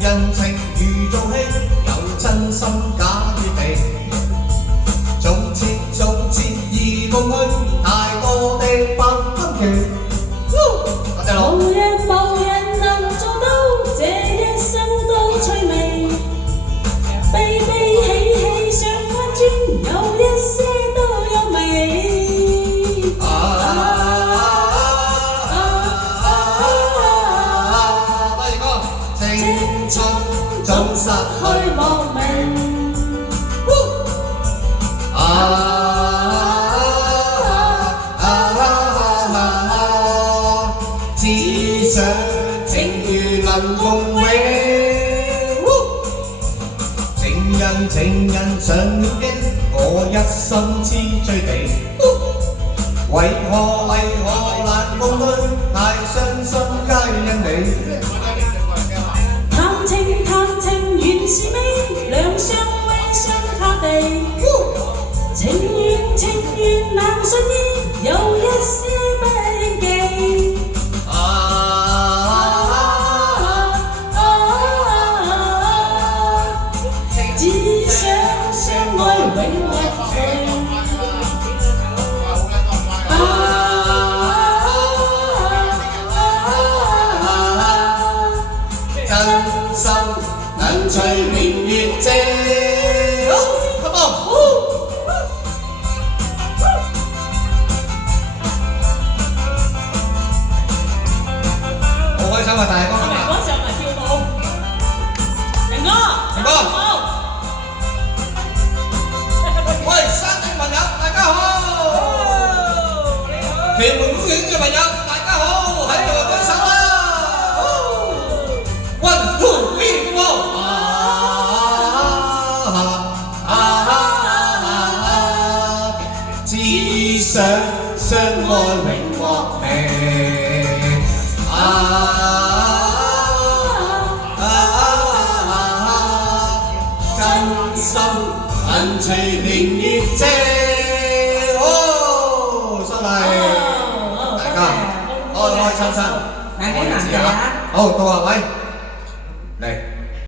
人情如做戲，有真心假與地。從前而共去，太多的不分歧。多謝佬。無人能做到，這一生都趣味。悲悲喜喜上萬轉，有一些都有味。青春總失去莫名。只想情如能共永。情人上了機，我一心痴醉地。為何難共對，太傷心皆因你。談情原是美，兩相為相他地。情緣難順意，有一些不應記。只想相愛永不停。真心能隨年月借。Come on！好開心啊！大哥，明哥上嚟跳舞，明哥，喂，山頂朋友大家好，屯門公園嘅朋友大家好，喺度舉手啦！One two three four！只想相愛永獲命。真心能隨年月借。收禮，大家開開心心，大家難嘅嚇。好，到下位。